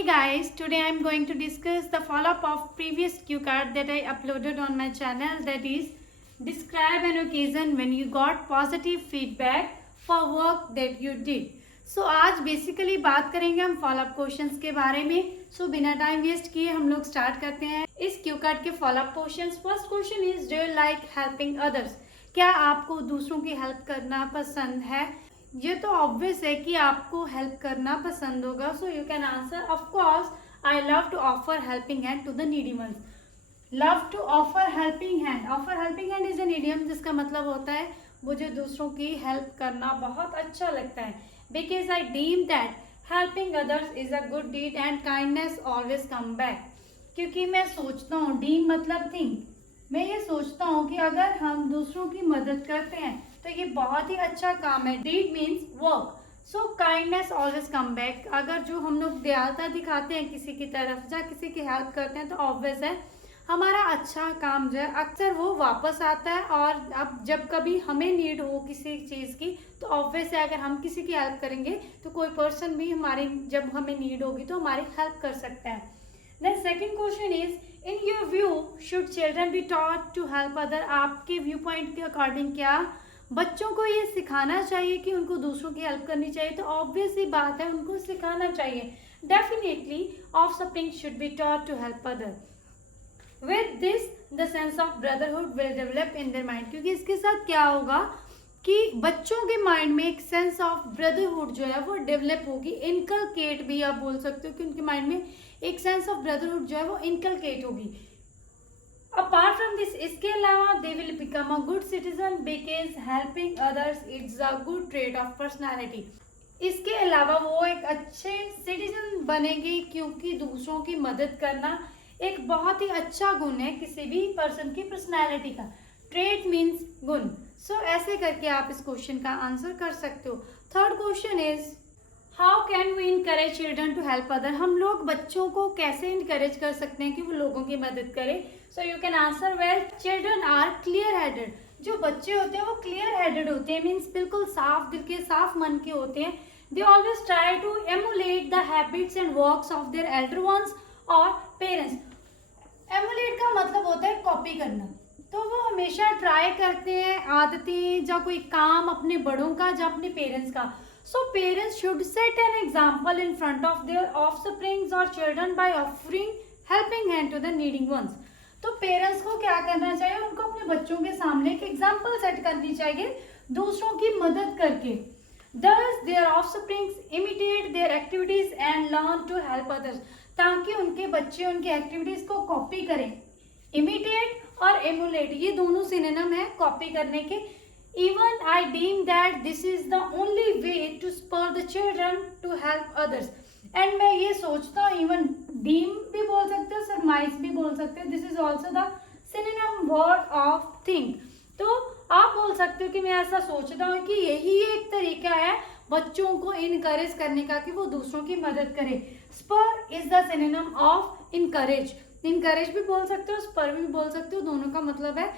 Hey guys, today I'm going to discuss the follow-up of previous cue card that I uploaded on my channel, that is describe an occasion when you got positive feedback for work that you did. So आज basically बात करेंगे हम follow up questions के बारे में. सो बिना time waste किए हम लोग स्टार्ट करते हैं इस क्यू कार्ड के follow up questions. First question is do you like helping others. क्या आपको दूसरों की हेल्प करना पसंद है? ये तो ऑब्वियस है कि आपको हेल्प करना पसंद होगा. So you can answer of course I love to offer helping hand to the needy ones. Love to offer helping hand. Offer helping hand is an idiom जिसका मतलब होता है मुझे दूसरों की हेल्प करना बहुत अच्छा लगता है. Because I deem that helping others is a good deed and kindness always come back. क्योंकि मैं सोचता हूँ, डीम मतलब थिंक, मैं ये सोचता हूँ कि अगर हम दूसरों की मदद करते हैं तो ये बहुत ही अच्छा काम है. Deed means work. So kindness always come back. अगर जो हम लोग दयालुता दिखाते हैं किसी की तरफ या किसी की हेल्प करते हैं तो ऑब्वियस है हमारा अच्छा काम जो है अक्सर वो वापस आता है. और अब जब कभी हमें नीड हो किसी चीज़ की तो ऑब्वियस है अगर हम किसी की हेल्प करेंगे तो कोई पर्सन भी हमारी जब हमें नीड होगी तो हमारी हेल्प कर सकता है. Then second question is in your view should children be taught to help other. आपके व्यू पॉइंट के अकॉर्डिंग क्या बच्चों को ये सिखाना चाहिए कि उनको दूसरों की हेल्प करनी चाहिए? तो ऑब्वियस ही बात है उनको सिखाना चाहिए. Definitely offspring should be taught to help other. With this the sense of brotherhood will develop in their mind. क्योंकि इसके साथ क्या होगा कि बच्चों के माइंड में एक सेंस ऑफ ब्रदरहुड जो है वो डेवलप होगी. इनकलकेट भी आप बोल सकते हो कि उनके माइंड में एक सेंस ऑफ ब्रदरहुड जो है वो इनकलकेट होगी. अपार्ट फ्रॉम दिस, इसके अलावा they will become a good citizen because helping others it's a good trait of personality. इसके अलावा वो एक अच्छे सिटीजन बनेगी क्योंकि दूसरों की मदद करना एक बहुत ही अच्छा गुण है किसी भी पर्सन की पर्सनैलिटी का. ट्रेट मीन्स गुण. सो ऐसे करके आप इस क्वेश्चन का आंसर कर सकते हो. Third question is how can we encourage children to help other. हम लोग बच्चों को कैसे इनकरेज कर सकते हैं कि वो लोगों की मदद करें? So you can answer well children are clear headed. जो बच्चे होते हैं वो क्लियर हेडेड होते हैं, मीन्स बिल्कुल साफ दिल के साफ मन के होते हैं. They always try to emulate the habits and works of their elder ones और पेरेंट्स. एमुलेट का मतलब होता है कॉपी करना. तो वो हमेशा ट्राई करते हैं आदतें या कोई काम अपने बड़ों का या अपने पेरेंट्स का. So parents should set an example in front of their offsprings or children by offering helping hand to the needing ones. तो पेरेंट्स को क्या करना चाहिए? उनको अपने बच्चों के सामने एक एग्जाम्पल सेट करनी चाहिए दूसरों की मदद करके. Thus their offsprings imitate their activities and learn to help others. ताकि उनके बच्चे उनकी एक्टिविटीज को कॉपी करें. इमिटेट और एमुलेट ये दोनों सिनोनिम है कॉपी करने के. Even I deem that this is the only way to spur the children to help others. And मैं ये सोचता हूँ, even deem भी बोल सकते हो, surmise भी बोल सकते हो. This is also the synonym word of think. तो आप बोल सकते हो कि मैं ऐसा सोचता हूँ कि यही एक तरीका है बच्चों को इनकरेज करने का कि वो दूसरों की मदद करें. Spur is the synonym of encourage. Encourage भी बोल सकते हो, spur भी बोल सकते हो. दोनों का मतलब है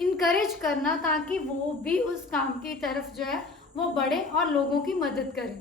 इनकरेज करना ताकि वो भी उस काम की तरफ जो है वो बढ़े और लोगों की मदद करें.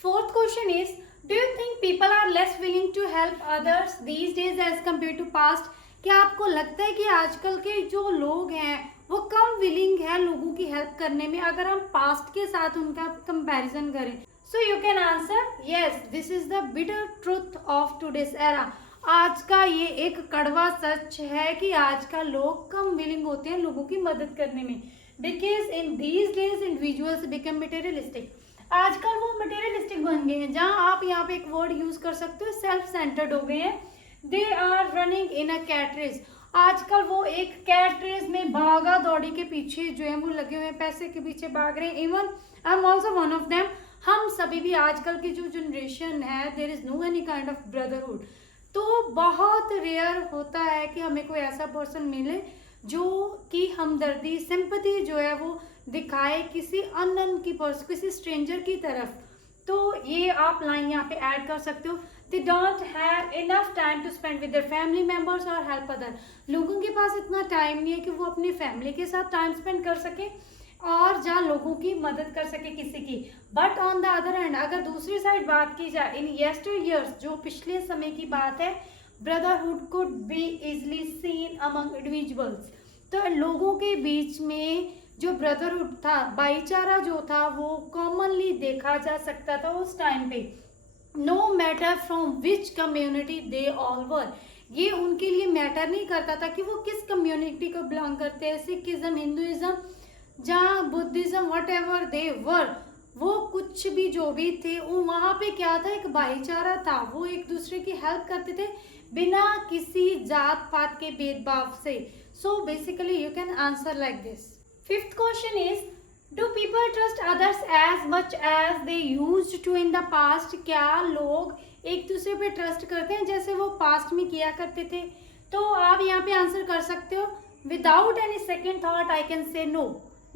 Fourth question is do you think people are less willing to help others these days as compare to past. क्या आपको लगता है कि आजकल के जो लोग हैं वो कम विलिंग है लोगों की हेल्प करने में अगर हम पास्ट के साथ उनका कंपैरिजन करें? So you can answer yes, this is the bitter truth of today's era. आज का ये एक कड़वा सच है कि आज का लोग कम विलिंग होते हैं लोगों की मदद करने में. Because in these days individuals become materialistic. आजकल वो मटेरियलिस्टिक बन गए हैं. जहाँ आप यहाँ पे एक वर्ड यूज कर सकते हो, सेल्फ सेंटर्ड हो गए हैं. They are running in a cat race. आजकल वो एक कैट रेस में भागा दौड़ी के पीछे जो है वो लगे हुए हैं, पैसे के पीछे भाग रहे हैं. Even I am also one of them. हम सभी भी आजकल की जो जनरेशन है there is no any kind of brotherhood. तो बहुत रेयर होता है कि हमें कोई ऐसा पर्सन मिले जो कि हमदर्दी सिंपैथी जो है वो दिखाए किसी अननोन की पर्सन, किसी स्ट्रेंजर की तरफ. तो ये आप लाइन यहाँ पे ऐड कर सकते हो. They don't have enough time to spend with their family members और हेल्प अदर. लोगों के पास इतना टाइम नहीं है कि वो अपनी फैमिली के साथ टाइम स्पेंड कर सके और जहाँ लोगों की मदद कर सके किसी की। But on the other hand अगर दूसरी साइड बात की जाए, इन यस्टर ईयर्स, जो पिछले समय की बात है, brotherhood could be easily seen among individuals. तो लोगों के बीच में जो ब्रदरहुड था, भाईचारा जो था, वो कॉमनली देखा जा सकता था उस टाइम पे। No matter from which community they all were, ये उनके लिए मैटर नहीं करता था कि वो किस कम्युनिटी को बिलोंग करते हैं, सिखिज्म, हिंदुइज्म, जहाँ बुद्धिज्म, वट एवर दे वर, वो कुछ भी जो भी थे, वो वहाँ पे क्या था, एक भाईचारा था, वो एक दूसरे की हेल्प करते थे बिना किसी जात पात के भेदभाव से। So basically you can answer like this. Fifth question is, do people trust others as much as they used to in the past, क्या लोग एक दूसरे पे ट्रस्ट करते हैं जैसे वो पास्ट में किया करते थे? तो आप यहाँ पे आंसर कर सकते हो without any second thought, I can say no.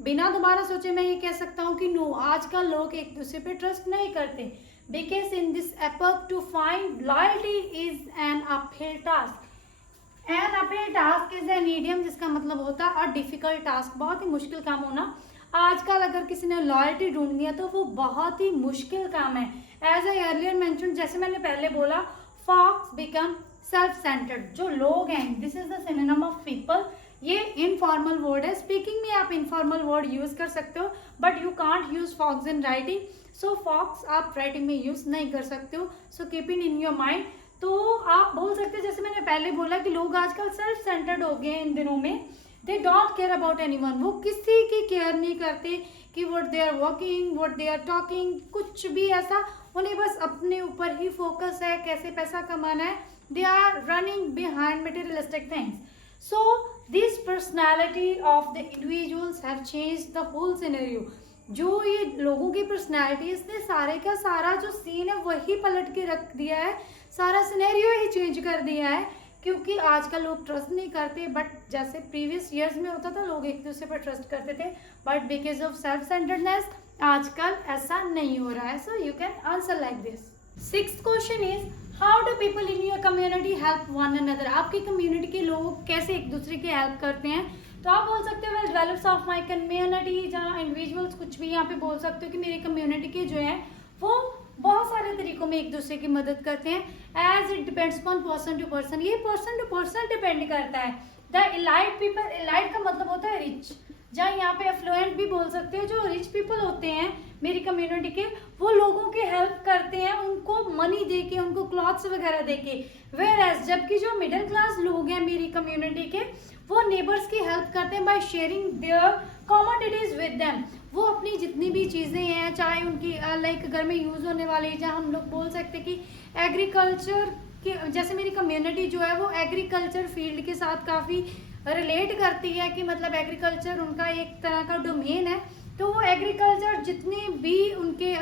बिना दोबारा सोचे मैं ये कह सकता हूँ कि नो, आजकल लोग एक दूसरे पे ट्रस्ट नहीं करते, because in this epoch to find loyalty is an uphill task. An uphill task is an idiom जिसका मतलब होता है अ डिफिकल्ट टास्क, बहुत ही मुश्किल काम होना। आजकल अगर किसी ने लॉयल्टी ढूंढनी है तो वो बहुत ही मुश्किल काम है। एज आई अर्लियर मेंशन, जैसे मैंने पहले बोला, फॉक्स बिकम सेल्फ सेंटर्ड। जो लोग हैं, this is the synonym of people. ये इनफॉर्मल वर्ड है, स्पीकिंग में आप इनफॉर्मल वर्ड यूज कर सकते हो, but you can't use folks in writing. So folks आप राइटिंग में यूज नहीं कर सकते हो, so keep in your mind. तो आप बोल सकते हो, जैसे मैंने पहले बोला कि लोग आजकल सेल्फ सेंटर्ड हो गए हैं इन दिनों में। They don't care about anyone, वो किसी की केयर नहीं करते कि what they are working, what they are talking, कुछ भी ऐसा, उन्हें बस अपने ऊपर ही फोकस है, कैसे पैसा कमाना है। They are running behind materialistic things. So this personality of the individuals have changed the whole scenario. जो ये लोगों की पर्सनैलिटी, इसने सारे का सारा जो सीन है वही पलट के रख दिया है, सारा सिनेरियो ही चेंज कर दिया है, क्योंकि आजकल लोग ट्रस्ट नहीं करते। बट जैसे प्रीवियस ईयर्स में होता था, लोग एक दूसरे पर ट्रस्ट करते थे, but because of self centredness आजकल ऐसा नहीं हो रहा है। सो you can answer like this. Sixth question is, how do people in your community help one another, आपकी कम्युनिटी के लोग कैसे एक दूसरे की हेल्प करते हैं? तो आप बोल सकते हो well develops of my community, जहाँ इंडिविजुअल्स कुछ भी यहाँ पे बोल सकते हो कि मेरी कम्युनिटी के जो है वो बहुत सारे तरीकों में एक दूसरे की मदद करते हैं। As it depends upon person to person, ये पर्सन टू पर्सन डिपेंड करता है। द इलाइट पीपल, इलाइट का मतलब होता है रिच, जहाँ यहाँ पे एफ्लुएंट भी बोल सकते हो। जो रिच पीपल होते हैं मेरी कम्युनिटी के, वो लोगों की हेल्प करते हैं, उनको मनी दे के, उनको क्लॉथ्स वगैरह दे के। वेयर एज जबकि जो मिडिल क्लास लोग हैं मेरी कम्युनिटी के, वो नेबर्स की हेल्प करते हैं bye sharing there commodities with them. वो अपनी जितनी भी चीज़ें हैं, चाहे उनकी लाइक घर में यूज़ होने वाली, जहाँ हम लोग बोल सकते हैं कि एग्रीकल्चर की, जैसे मेरी कम्युनिटी जो है वो एग्रीकल्चर फील्ड के साथ काफ़ी रिलेट करती है, कि मतलब एग्रीकल्चर उनका एक तरह का डोमेन है। तो वो एग्रीकल्चर जितने भी उनके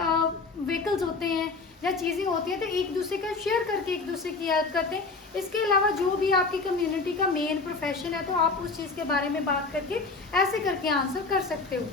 व्हीकल्स होते हैं या चीज़ें होती हैं, तो एक दूसरे का शेयर करके एक दूसरे की हेल्प करते हैं। इसके अलावा जो भी आपकी कम्युनिटी का मेन प्रोफेशन है, तो आप उस चीज़ के बारे में बात करके ऐसे करके आंसर कर सकते हो।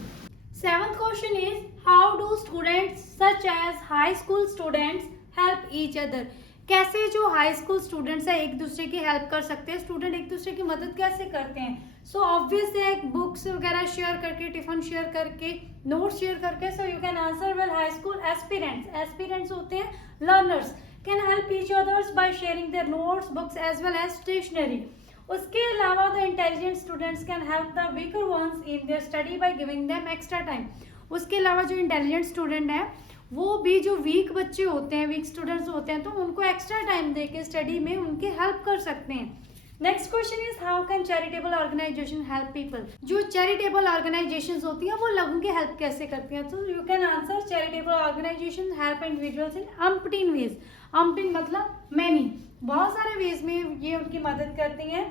Seventh question is, how do students such as high school students help each other, कैसे जो हाई स्कूल स्टूडेंट्स हैं एक दूसरे की हेल्प कर सकते हैं, स्टूडेंट एक दूसरे की मदद कैसे करते हैं? सो ऑब्वियस है, बुक्स वगैरह शेयर करके, टिफिन शेयर करके, नोट्स शेयर करके। So you can answer well, high school aspirants, aspirants होते हैं learners, can help each others by sharing their notes, books as well as stationery. उसके अलावा the intelligent students can help the weaker ones in their study by giving them extra time. उसके अलावा जो intelligent student है, वो भी जो week बच्चे होते हैं, वीक स्टूडेंट्स होते हैं, तो उनको एक्स्ट्रा टाइम देके स्टडी में उनकी हेल्प कर सकते हैं। Next question is, how can charitable organisation help people, जो चैरिटेबल ऑर्गेनाइजेशंस होती हैं वो लोगों की हेल्प कैसे करती हैं? तो you can answer, charitable organisation help individuals in umpteen ways. Umpteen मतलब मैनी, बहुत सारे वेज में ये उनकी मदद करती हैं।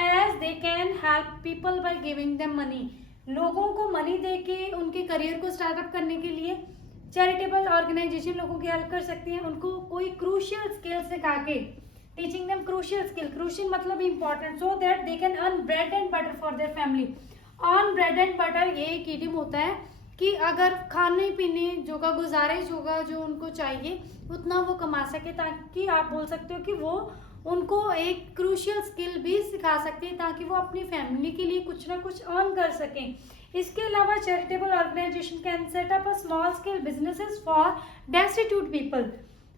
As they can help people by giving them money, लोगों को मनी दे के उनके करियर को स्टार्टअप करने के लिए चैरिटेबल ऑर्गेनाइजेशन लोगों की हेल्प कर सकती हैं। उनको कोई क्रूशियल स्किल सिखा के, teaching them crucial skill, crucial मतलब important, so that they can earn bread and butter for their family. Earn bread and butter ये एक इडियम होता है कि अगर खाने पीने जो का गुजारिश होगा, जो उनको चाहिए उतना वो कमा सके, ताकि आप बोल सकते हो कि वो उनको एक क्रूशियल स्किल भी सिखा सकते हैं, ताकि वो अपनी फैमिली के लिए कुछ ना कुछ अर्न कर सकें। इसके अलावा charitable organisation can set up a small scale businesses for destitute people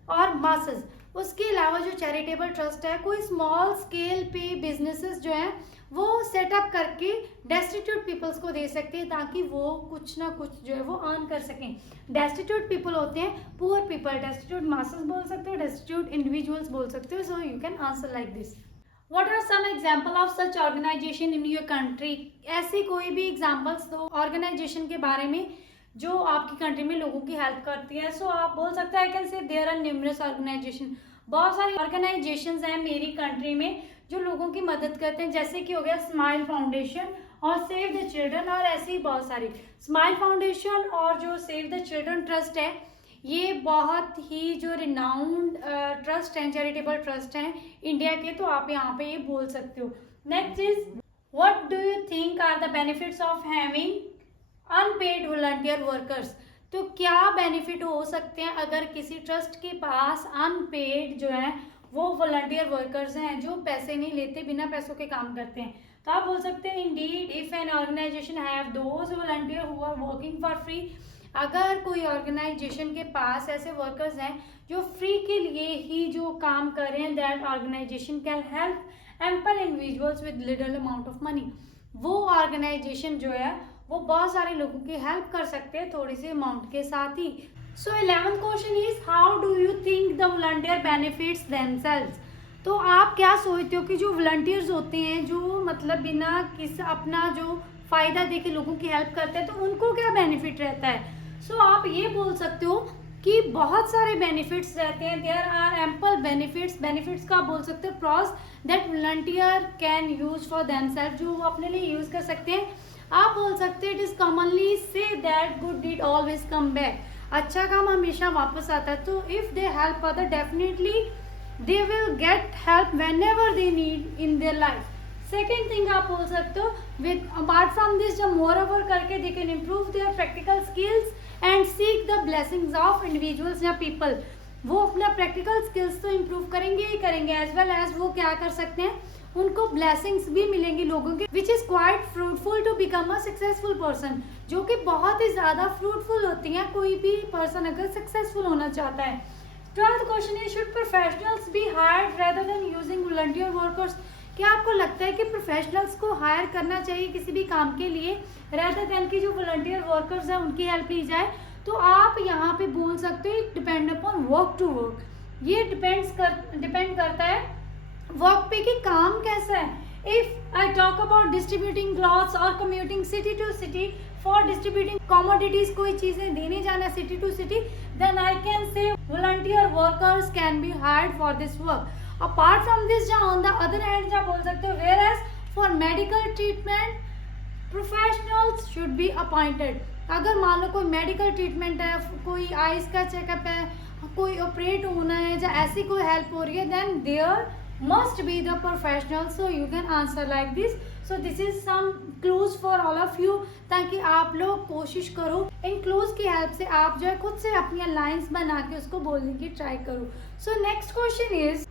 और मासेस। उसके अलावा जो चैरिटेबल ट्रस्ट है कोई स्मॉल स्केल पे बिजनेसेस जो है वो सेटअप करके डेस्टिट्यूट पीपल्स को दे सकते हैं ताकि वो कुछ ना कुछ जो है वो अर्न कर सकें। डेस्टिट्यूट पीपल होते हैं पुअर पीपल, डेस्टिट्यूट मासेस बोल सकते हो, डेस्टिट्यूट इंडिविजुअल्स बोल सकते हो। सो you can answer like this. What are some example of such organization in your country? ऐसी कोई भी एग्जाम्पल्स दो ऑर्गेनाइजेशन के बारे में जो आपकी कंट्री में लोगों की हेल्प करती है। सो आप बोल सकते हैं I can say there are numerous organisation. बहुत सारी ऑर्गेनाइजेशंस हैं मेरी कंट्री में जो लोगों की मदद करते हैं, जैसे कि हो गया स्माइल फाउंडेशन और सेव द चिल्ड्रन, और ऐसी ही बहुत सारी। स्माइल फाउंडेशन और जो सेव द चिल्ड्रन ट्रस्ट है ये बहुत ही जो रिनाउंड ट्रस्ट हैं, चैरिटेबल ट्रस्ट हैं इंडिया के, तो आप यहाँ पे ये बोल सकते हो। Next is what do you think are the benefits of having unpaid volunteer workers. तो क्या बेनिफिट हो सकते हैं अगर किसी ट्रस्ट के पास अनपेड जो है वो वॉलंटियर वर्कर्स हैं जो पैसे नहीं लेते, बिना पैसों के काम करते हैं। तो आप बोल सकते हैं indeed if an organisation have those volunteer who are working for free. अगर कोई ऑर्गेनाइजेशन के पास ऐसे वर्कर्स हैं जो फ्री के लिए ही जो काम कर रहे हैं, that organisation can help ample individuals with little amount of money. वो ऑर्गेनाइजेशन जो है वो बहुत सारे लोगों की हेल्प कर सकते हैं थोड़ी सी अमाउंट के साथ ही। सो 11th question is how do you think the volunteer benefits themselves. तो आप क्या सोचते हो कि जो वॉलंटियर्स होते हैं जो मतलब बिना किसी अपना जो फायदा दे के लोगों की हेल्प करते हैं, तो उनको क्या बेनिफिट रहता है। सो आप ये बोल सकते हो कि बहुत सारे बेनिफिट्स रहते हैं, there are ample benefits. Benefits का बोल सकते हो pros that volunteer can use for themself, जो वो अपने लिए यूज कर सकते हैं। आप बोल सकते हैं it is commonly say that good deed always come back, अच्छा काम हमेशा वापस आता है। तो if they help other definitely they will get help whenever they need in their life. Second thing आप बोल सकते हो विद अपार्ट फ्रॉम दिस जब मोर ओवर करके they can improve their practical skills and seek the blessings of individuals या people. वो अपना practical skills तो इम्प्रूव करेंगे ही करेंगे, एज वेल एज वो क्या कर सकते हैं उनको ब्लेसिंग्स भी मिलेंगी लोगों के, which is quite fruitful to become a successful person, जो कि बहुत ही ज्यादा फ्रूटफुल होती हैं कोई भी पर्सन अगर सक्सेसफुल होना चाहता है। 12th question is should professionals B hired rather than using volunteer workers. क्या आपको लगता है कि प्रोफेशनल्स को हायर करना चाहिए किसी भी काम के लिए रेदर देन की जो वॉलंटियर वर्कर्स हैं उनकी हेल्प ली जाए। तो आप यहाँ पे बोल सकते हो it depend upon work to work, ये डिपेंड करता है वर्क पे कि काम कैसा है। If I talk about distributing clothes और commuting city to city for distributing commodities, कोई चीजें देने जाना city to city, then I can say volunteer workers can be hired for this work. Apart from this जहाँ on the other hand जहाँ बोल सकते हो whereas for medical treatment professionals should be appointed. अगर मान लो कोई medical treatment है, कोई आइज का चेकअप है, कोई ऑपरेट होना है या ऐसी कोई हेल्प हो रही है, then there must be the professional. So you can answer like this. So this is some clues for all of you, ताकि आप लोग कोशिश करो इन क्लूज की हेल्प से आप जो है खुद से अपनी लाइंस बना के उसको बोलने की ट्राई करो। So next question is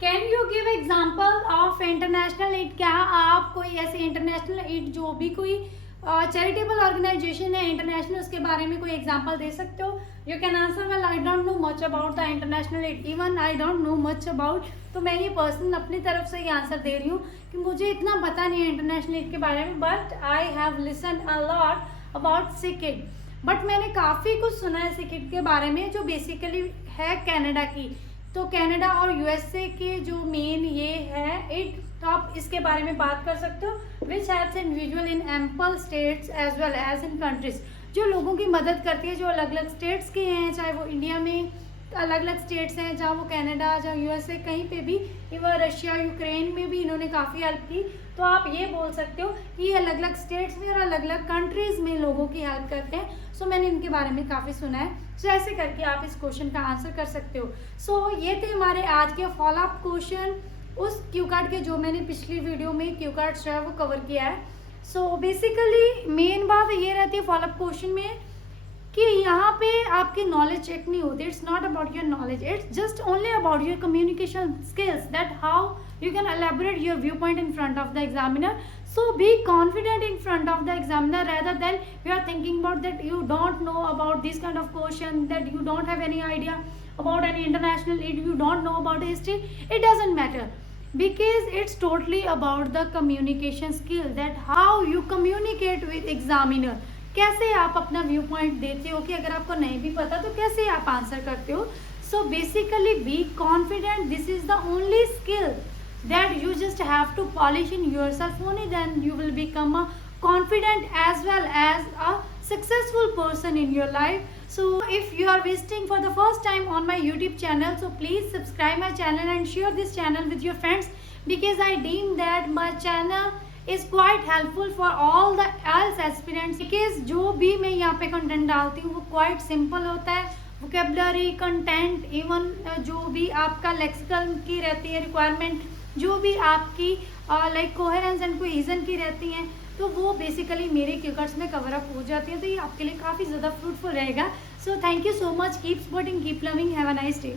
can you give example of international aid. क्या आप कोई ऐसे इंटरनेशनल एड जो भी कोई चैरिटेबल ऑर्गेनाइजेशन है इंटरनेशनल, उसके बारे में कोई एग्जांपल दे सकते हो। You can answer well I don't know much about the international aid, even I don't know much about. तो मैं ये पर्सनल अपनी तरफ से ये आंसर दे रही हूँ कि मुझे इतना पता नहीं है इंटरनेशनल एड के बारे में, but I have listen a lot about सिकिड। बट मैंने काफ़ी कुछ सुना है सिकिड के बारे में जो बेसिकली है कनाडा की। तो कनाडा और यूएसए के जो मेन ये है इट, तो आप इसके बारे में बात कर सकते हो। Which helps individual in ample states as well as in countries, जो लोगों की मदद करती है जो अलग अलग स्टेट्स के हैं, चाहे वो इंडिया में अलग अलग स्टेट्स हैं, जहाँ वो कनाडा, जहाँ यूएसए, कहीं पे भी, इवन रशिया यूक्रेन में भी इन्होंने काफ़ी हेल्प की। तो आप ये बोल सकते हो कि ये अलग अलग स्टेट्स में और अलग अलग कंट्रीज़ में लोगों की हेल्प करते हैं। सो मैंने इनके बारे में काफ़ी सुना है। सो ऐसे करके आप इस क्वेश्चन का आंसर कर सकते हो। सो ये थे हमारे आज के फॉलो अप क्वेश्चन उस क्यू कार्ड के जो मैंने पिछली वीडियो में क्यू कार्ड जो है वो कवर किया है। सो बेसिकली मेन बात ये रहती है फॉलो अप क्वेश्चन में कि यहाँ पे आपकी नॉलेज चेक नहीं होती. It's not about your knowledge, it's just only about your communication skills, that how you can elaborate your viewpoint in front of the examiner. So be confident in front of the examiner rather than you are thinking about that you don't know about this kind of question, that you don't have any idea about any international, you don't know about history. It doesn't matter, because it's totally about the communication skill, that how you communicate with examiner. कैसे आप अपना view point देते हो, कि अगर आपको नहीं भी पता तो कैसे आप आंसर करते हो. So basically be confident, this is the only skill that you just have to polish in yourself, only then you will become a confident as well as a successful person in your life. So if you are visiting for the first time on my YouTube channel, so please subscribe my channel and share this channel with your friends, because I deem that my channel is quite helpful for all the IELTS aspirants, because जो भी मैं यहाँ पे content डालती हूँ वो quite simple होता है. वोकेबलरी, कंटेंट, इवन जो भी आपका लेक्सिकल की रहती है रिक्वायरमेंट, जो भी आपकी लाइक कोहेरेंस एंड कोहेजन की रहती हैं, तो वो बेसिकली मेरे क्यूकार्ड्स में कवर अप हो जाती हैं. तो ये आपके लिए काफ़ी ज़्यादा फ्रूटफुल रहेगा. So thank you so much. Keep supporting, keep loving, have a nice day.